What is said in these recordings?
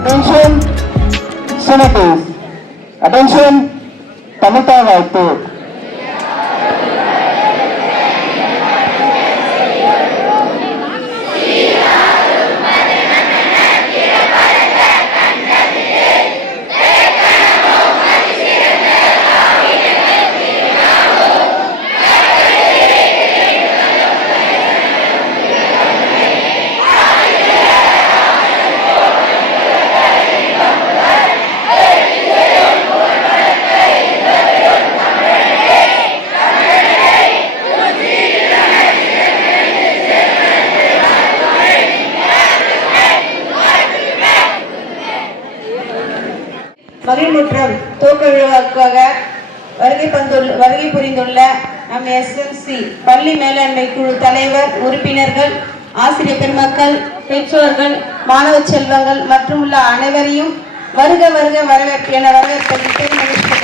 Attention, senators. Attention, Tamita Vaittu. மகிழ்முற்றம் துவக்க விழாவுக்காக வருகை புரிந்துள்ள நம் எஸ்எம்சி பள்ளி மேலாண்மை குழு தலைவர், உறுப்பினர்கள், ஆசிரியர் பெருமக்கள், பெற்றோர்கள், மாணவ செல்வங்கள் மற்றும் உள்ள அனைவரையும் வருக வருக வரவேற்பதில் பெருமகிழ்ச்சி.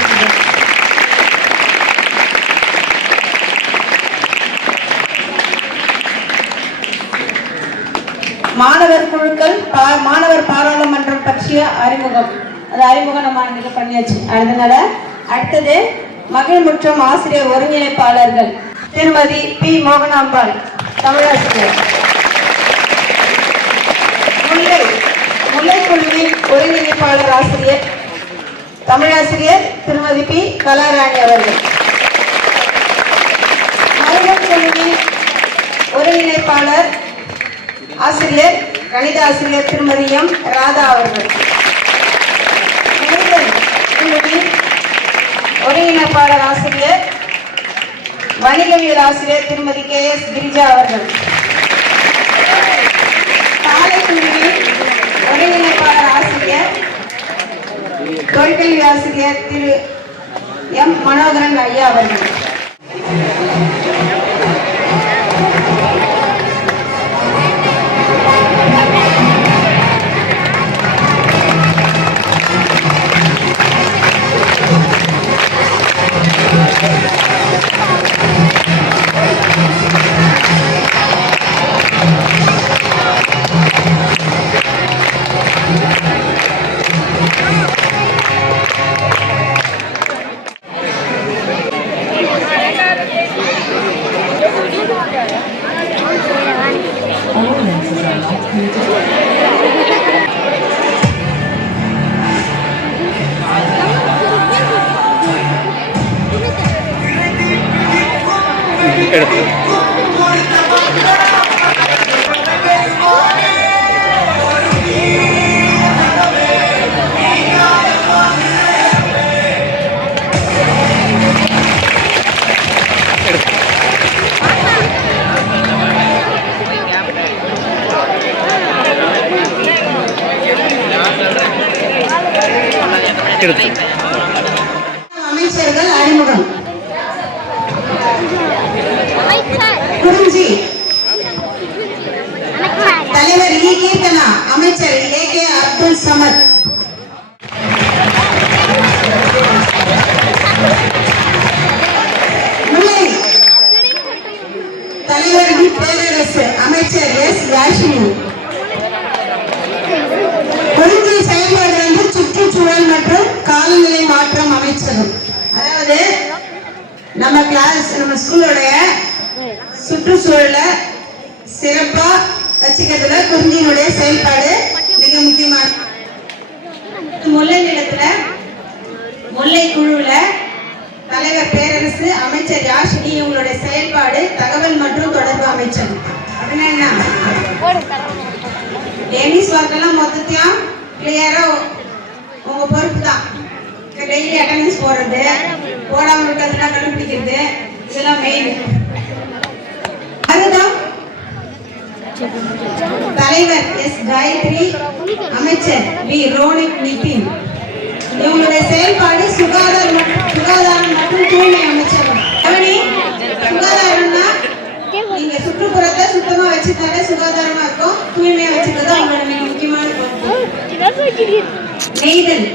மாணவர் குழுக்கள், மாணவர் பாராளுமன்றம் பற்றிய அறிமுகம் நம்ம இன்னைக்கு பண்ணியாச்சு. அடுத்தது மகிழ்முற்றம் ஆசிரியர் ஒருங்கிணைப்பாளர்கள் திருமதி பி மோகனாம்பாள் தமிழாசிரியர், முல்லை குழுவின் ஒருங்கிணைப்பாளர் ஆசிரியர் தமிழாசிரியர் திருமதி பி கலாராணி அவர்கள், மருதம் குழுவின் ஒருங்கிணைப்பாளர் ஆசிரியர் கணித ஆசிரியர் திருமதி எம் ராதா அவர்கள், ஒருங்கிணைப்பாளர் ஆசிரியர் வணிகவியல் ஆசிரியர் திருமதி கே எஸ் கிரிஜா அவர்கள், காலை குழுவின் ஒருங்கிணைப்பாளர் ஆசிரியர் தொழிற்கல்வி ஆசிரியர் திரு எம் மனோகரன் ஐயா அவர்கள், அமைச்சர்கள் அறிமுகம். குறிஞ்சி தலைவர் இ கீர்த்தனா, அமைச்சர் ஏ கே அப்துல் சமத், முல்லை தலைவர் வி பேரரசு, அமைச்சர் எஸ் யாஷினி, குறிஞ்சி செயல்பாடு சுற்றுச்சூழல் மற்றும் காலநிலை மாற்றம் அமைச்சகம். அதாவது நம்ம ஸ்கூலோடைய சுற்றுச்சூழல சிறப்பா வச்சுக்கிறதுல குறிஞ்சியினுடைய செயல்பாடு மிக முக்கியமான. முல்லை நிலத்துல முல்லை குழுல தலைவர் பேரரசு, அமைச்சர் யாஷினி, இவங்களுடைய செயல்பாடு தகவல் மற்றும் தொடர்பு அமைச்சகம். அப்படின்னா என்ன, டென்னிஸ் ஒர்க்கெல்லாம் மொத்தத்தையும் கிளியரா உங்க பொறுப்பு தான். டெய்லி அட்டெண்டன்ஸ் போடுறது, போடாம இருக்கிறதுலாம் கண்டுபிடிக்கிறது, இதெல்லாம் மெயின். அதுதான் தலைவர் எஸ் காயத்ரி, அமைச்சர் வி ரோனிக் நிதின், இவங்களுடைய செயல்பாடு சுகாதாரம் மற்றும் தூய்மை அமைச்சகம். சுகாதாரம்னா நீங்க சுற்றுப்புறத்தை சுத்தமா வச்சுட்டாலே சுகாதாரமா இருக்கும், தூய்மையா வச்சுக்கிறது அவங்களோட மிக முக்கியமான பொறுப்பு. நெய்தல்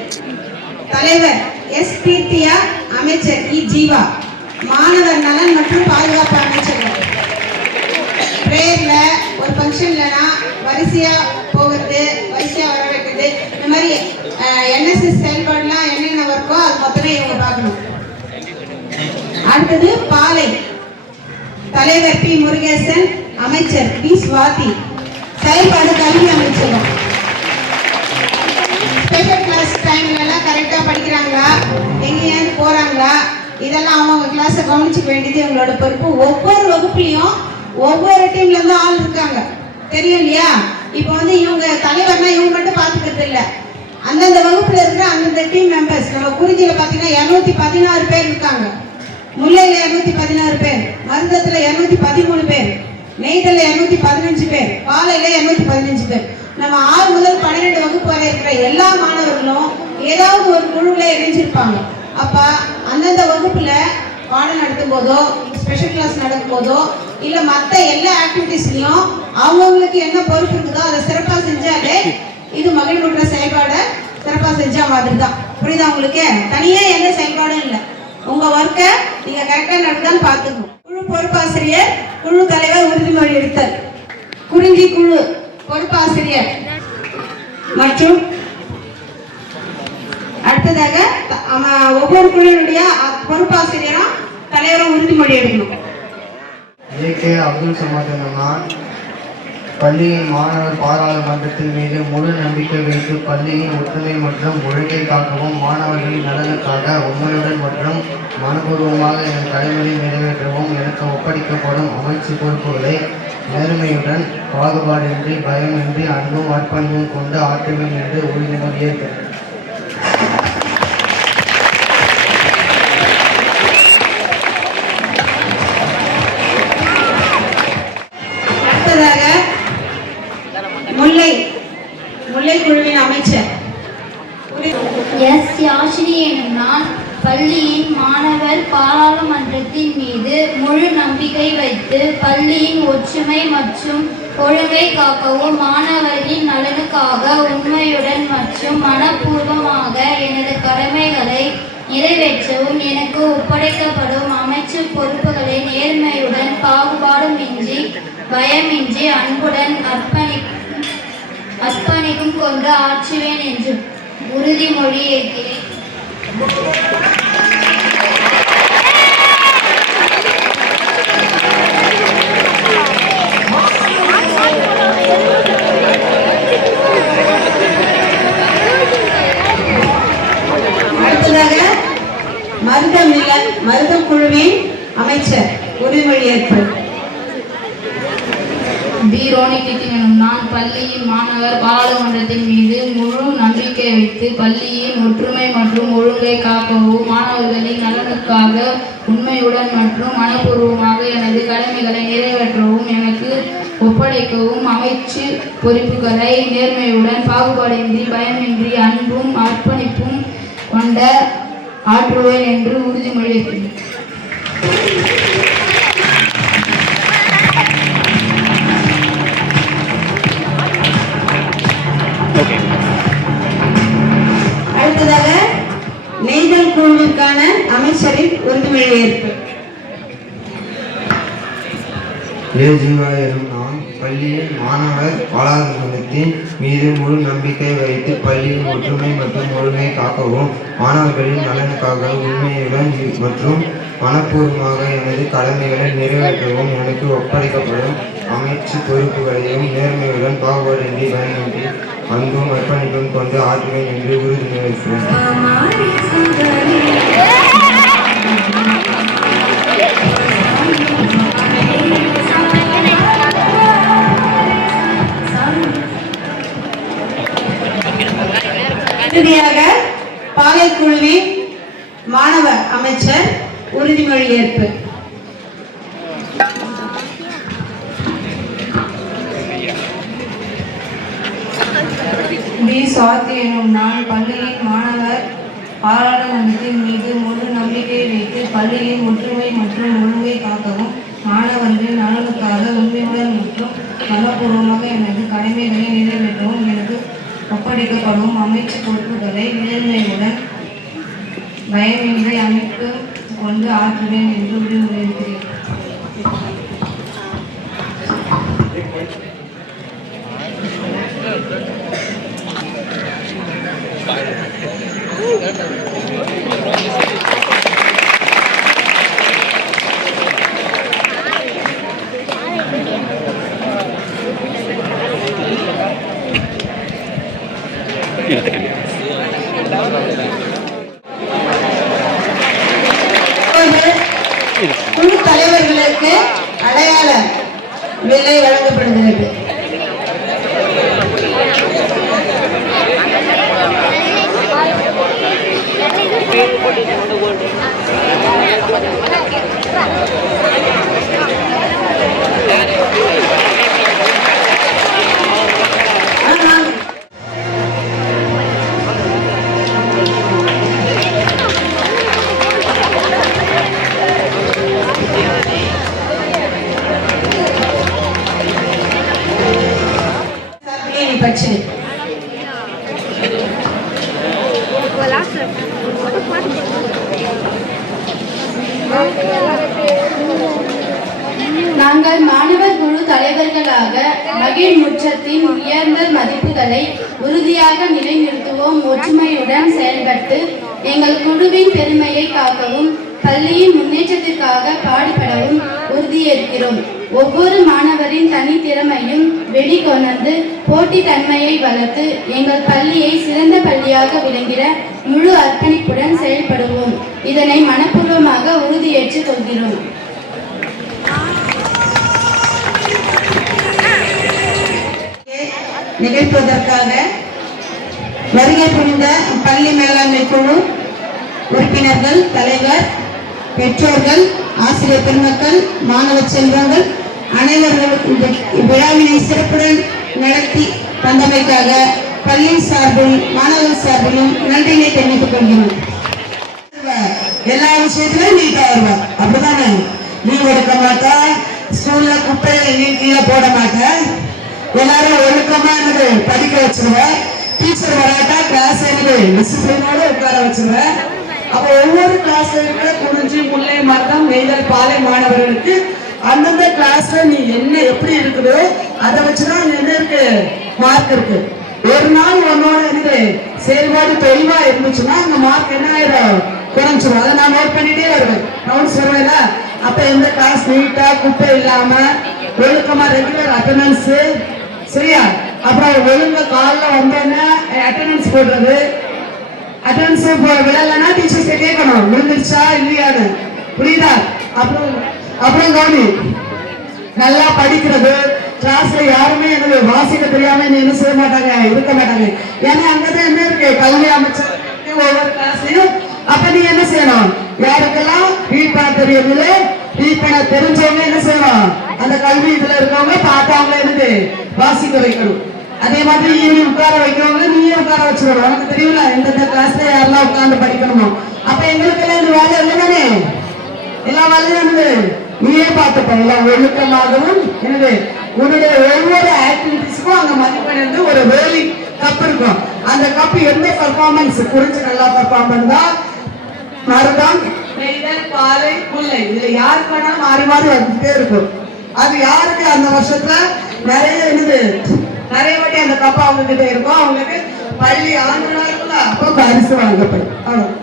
தலைவர் எஸ் கீர்த்தியா, அமைச்சர் இ ஜீவா, மாணவர் நலன் மற்றும் பாதுகாப்பு அமைச்சகம். பிரேயர்ல ஒரு ஃபங்க்ஷன்லனா வரிசையா போகிறது, வரிசையா வர வைக்கிறது, பண்ணுறது, இந்த மாதிரி என்எஸ்எஸ் செயல்பாடுலாம் என்னென்ன ஒர்க்கோ அது மொத்தமே இவங்க பார்க்கணும். அடுத்தது பாலை, தலைவர் பி முருகேசன், அமைச்சர் பி சுவாதி, செயல்பாடு கல்வி அமைச்சகம். ஸ்பெஷல் கிளாஸ் டைம்லலாம் கரெக்டாக படிக்கிறாங்களா, எங்கேயாவது போகிறாங்களா, இதெல்லாம் அவங்க கிளாஸை கவனிச்சுக்க வேண்டியது எங்களோட பொறுப்பு. ஒவ்வொரு வகுப்புலையும் ஒவ்வொரு டீம்லேருந்து ஆள் இருக்காங்க, தெரியும் இல்லையா? இப்போ வந்து இவங்க தலைவர்னா இவங்க மட்டும் பார்த்துக்கிறது இல்லை, அந்தந்த வகுப்பில் இருக்கிற அந்தந்த டீம் மெம்பர்ஸ். நம்ம குறிஞ்சியில் பார்த்தீங்கன்னா 216 பேர் இருக்காங்க, முல்லையில் 216 பேர், மருதத்தில் 213 பேர், நெய்தலில் 215 பேர், பாலையில் 215 பேர். நம்ம 6 முதல் 12 வகுப்பு வரை இருக்கிற எல்லா மாணவர்களும் ஏதாவது ஒரு குழுவில் இணைஞ்சிருப்பாங்க. அப்போ அந்தந்த வகுப்பில் பாடம் நடத்தும் போதோ, ஸ்பெஷல் கிளாஸ் நடக்கும் போதோ, இல்லை மற்ற எல்லா ஆக்டிவிட்டீஸ்லையும் அவங்கவுங்களுக்கு என்ன பொறுப்பு இருக்குதோ அதை சிறப்பாக செஞ்சாலே இது மகிழ்வுற்ற செயல்பாடை சிறப்பாக செஞ்சா மாதிரி தான். புரியுதா உங்களுக்கு? தனியாக எந்த செயல்பாடும் இல்லை, உங்கள் ஒர்க்கை நீங்கள் கரெக்டாக நடத்தான்னு பார்த்துக்கணும். குழு பொறுப்பாசிரியர், குழு தலைவர் உறுதிமொழி எடுத்தல், குறிஞ்சி குழு பொறுப்பாசிரியர் மற்றும் அடுத்ததாக ஒவ்வொரு குழுவினுடைய பொறுப்பாசிரியரும் தலைவரும் உறுதிமொழி எடுக்கணும். ஏ.கே. அப்துல் சமத் நான் பள்ளியின் மாணவர் பாராளுமன்றத்தின் மீது முழு நம்பிக்கை வைத்து பள்ளியின் ஒற்றுமை மற்றும் ஒழுங்கை காக்கவும், மாணவர்களின் நலனுக்காக உண்மையுடன் மற்றும் மனப்பூர்வமாக என் கடமையை நிறைவேற்றவும் எனக்கு ஒப்படைக்கப்படும் அமைச்சு பொறுப்புகளை நேர்மையுடன், பாகுபாடின்றி, பயமின்றி, அன்பும் அர்ப்பணிப்பும் கொண்டு ஆற்றுவேன் என்று உறுதிமொழி ஏற்கிறேன். முல்லை குழுவின் அமைச்சர் எஸ். யாஷினி எனும் நான் பள்ளியின் மாணவர் பாராளுமன்றத்தின் மீது முழு நம்பிக்கை வைத்து பள்ளியின் ஒற்றுமை மற்றும் ஒழுங்கை காக்கவும், மாணவர்களின் நலனுக்காக உண்மையுடன் மற்றும் மனப்பூர்வமாக எனது கடமைகளை நிறைவேற்றவும் எனக்கு ஒப்படைக்கப்படும் அமைச்சு பொறுப்புகளை நேர்மையுடன், பாகுபாடுமின்றி, பயமின்றி, அன்புடன், அர்ப்பணிக்கும் கொண்டு ஆற்றுவேன் என்று உறுதிமொழி ஏற்கிறேன். அடுத்ததாக மருதம் குழுவின் அமைச்சர் உறுதிமொழி ஏற்பு. பி. ரோனிகிட்டிங் எனும் நான் பள்ளியின் மாணவர் பாராளுமன்றத்தின் மீது முழு நம்பிக்கை வைத்து பள்ளியின் ஒற்றுமை மற்றும் ஒழுங்கை காக்கவும், மாணவர்களின் நலனுக்காக உண்மையுடன் மற்றும் மனப்பூர்வமாக எனது கடமைகளை நிறைவேற்றவும் எனக்கு ஒப்படைக்கவும் அமைச்சு பொறுப்புகளை நேர்மையுடன், பாகுபாடின்றி, பயமின்றி, அன்பும் அர்ப்பணிப்பும் கொண்ட ஆற்றுவேன் என்று உறுதிமொழிகிறேன். அடுத்ததாக நெய்தல் குழுவிற்கான அமைச்சரின் உறுதிமொழி ஏற்பு. ஏ. ஜீவா எனும் நான் பள்ளியின் மாணவர் பாராளுமன்றத்தின் மீது முழு நம்பிக்கை வைத்து பள்ளியின் ஒற்றுமை மற்றும் ஒழுங்கை காக்கவும், மாணவர்களின் நலனுக்காக உண்மையுடன் மற்றும் மனப்பூர்வமாக எனது கடமைகளை நிறைவேற்றவும் எனக்கு ஒப்படைக்கப்படும் அமைச்சு பொறுப்புகளையும் நேர்மையுடன், பாகுபாடின்றி, பயமின்றி, அன்பும் அர்ப்பணிப்பும் கொண்டு ஆற்றுவேன் என்று உறுதிமொழிகிறேன். இறுதியாக பாலை குழுவின் மாணவர் அமைச்சர் உறுதிமொழி ஏற்பு. பி. சுவாதி எனும் நான் பள்ளியின் மாணவர் பாராளுமன்றத்தின் மீது முழு நம்பிக்கை வைத்து பள்ளியின் ஒற்றுமை மற்றும் ஒழுங்கை காக்கவும், மாணவர்களின் நலனுக்காக உண்மையுடன் மற்றும் மனப்பூர்வமாக எனது கடமைகளை நிறைவேற்றவும் எனக்கு ஒப்படைக்கப்படும் அமைச்சு பொறுப்புகளை நேர்மையுடன், பயமின்றி, அமைப்பு கொண்டு ஆற்றுவேன் என்று உறுதிமொழிகிறேன். குழு தலைவர்களுக்கு அடையாள விலை வழங்கப்படுகிறது. பற்றி நாங்கள் மாணவர் குழு தலைவர்களாக மகிழ் முற்றத்தின் உயர்ந்த மதிப்புகளை உறுதியாக நிலைநிறுத்துவோம். ஒற்றுமையுடன் செயல்பட்டு எங்கள் குழுவின் பெருமையை காக்கவும் பள்ளியின் முன்னேற்றத்திற்காக பாடுபடவும் உறுதியேற்கிறோம். ஒவ்வொரு மாணவரின் தனித்திறமையும் வெளிக்கொணர்ந்து போட்டித்தன்மையை வளர்த்து எங்கள் பள்ளியை சிறந்த பள்ளியாக விளங்கிட முழு அர்ப்பணிப்புடன் செயல்படுவோம். இதனை மனப்பூர்வமாக உறுதியேற்றுக் கொள்கிறோம். நிகழ்த்துவதற்காக வருகை புரிந்த பள்ளி மேலாண்மை குழு உறுப்பினர்கள், தலைவர், பெற்றோர்கள், ஆசிரியர் பெருமக்கள், மாணவ செல்வங்கள் அனைவர்களுக்கும் விழாவினை சிறப்புடன் நடத்தி தந்தமைக்காக பள்ளி சார்பில் மாணவர் சார்பிலும் நன்றியை தெரிவித்துக் கொள்கிறோம். எல்லா விஷயத்திலும் நீ தருவ, அப்படிதானே? லீவ் எடுக்க மாட்டா, ஸ்கூல்ல குப்பையை எங்கேயும் கீழே போட மாட்டேன், எல்லாரும் ஒழுக்கமா என்னது படிக்க வச்சிருவேன், டீச்சர் வராட்டா கிளாஸ் என்னது டிசிப்ளினோட உட்கார வச்சிருவேன். அப்போ ஒவ்வொரு கிளாஸ்ல இருக்கிற குறிஞ்சி, முல்லை, மருதம், நெய்தல், பாலை மாணவர்களுக்கு அந்தந்த கிளாஸ்ல நீ என்ன எப்படி இருக்குதோ அதை வச்சுதான் என்ன இருக்கு, மார்க் இருக்கு. ஒரு நாள் உன்னோட என்னது செயல்பாடு தெளிவா இருந்துச்சுன்னா அந்த மார்க் என்ன ஆயிடும், குறைஞ்சிடும். அதை நான் நோட் பண்ணிட்டே வருவேன், நோட்ஸ் வருவேன்ல. அப்ப எந்த கிளாஸ் நீட்டா குப்பை இல்லாம ஒழுக்கமா ரெகுலர் அட்டண்டன்ஸ், சரியா? அப்புறம் ஒழுங்க காலைல வந்தோன்னா அட்டண்டன்ஸ் போடுறது, அட்டண்டன்ஸ் விடலைன்னா டீச்சர்ஸ் கேட்கணும் விழுந்துருச்சா இல்லையான்னு, புரியுதா? அப்புறம் கவனி, நல்லா படிக்கிறது. கிளாஸ்ல யாருமே எனக்கு வாசிக்க தெரியாம என்ன செய்ய மாட்டாங்க, இருக்க மாட்டாங்க. ஏன்னா அங்கதான் என்ன இருக்கு, கல்வி அமைச்சர் ஒவ்வொரு கிளாஸ்லயும். அப்ப நீ என்ன செய்யணும், யாருக்கெல்லாம் ரீட் பண்ண தெரியல, ரீட் பண்ண தெரிஞ்சவங்க என்ன செய்யணும், அந்த கல்வி இதுல இருக்கவங்க பார்த்தவங்க இருந்து வாசிக்க வைக்கணும். அதே மாதிரி ஈவினிங் உட்கார வைக்கிறவங்க நீயே உட்கார வச்சிடணும். உனக்கு தெரியல எந்தெந்த கிளாஸ்ல யாரெல்லாம் உட்கார்ந்து படிக்கணுமோ. அப்ப எங்களுக்கு எல்லாம் இந்த வேலை இல்லை தானே, எல்லா வேலையும் இருந்து நீயே பார்த்துப்ப. எல்லாம் ஒழுக்கமாகவும் என்னது உன்னுடைய ஒவ்வொரு ஆக்டிவிட்டிஸ்க்கும் அங்க மதிப்பெண் இருந்து ஒரு வேலி கப் இருக்கும். அந்த கப் எந்த பர்ஃபார்மன்ஸ் குறிச்சு நல்லா பர்ஃபார்ம் பண்ணா மருதம், நெய்தல், பாலை, முல்லை இதுல யாருக்கு வேணாலும் மாறி மாறி வந்துட்டே இருக்கும். அது யாருக்கு அந்த வருஷத்துல நிறைய என்னது நிறைய வாட்டி அந்த கப்பா அவங்க கிட்ட இருக்கும், அவங்களுக்கு பள்ளி ஆண்டுகளா இருக்குல்ல, அப்போ பரிசு வழங்கப்படும். அவ்வளவு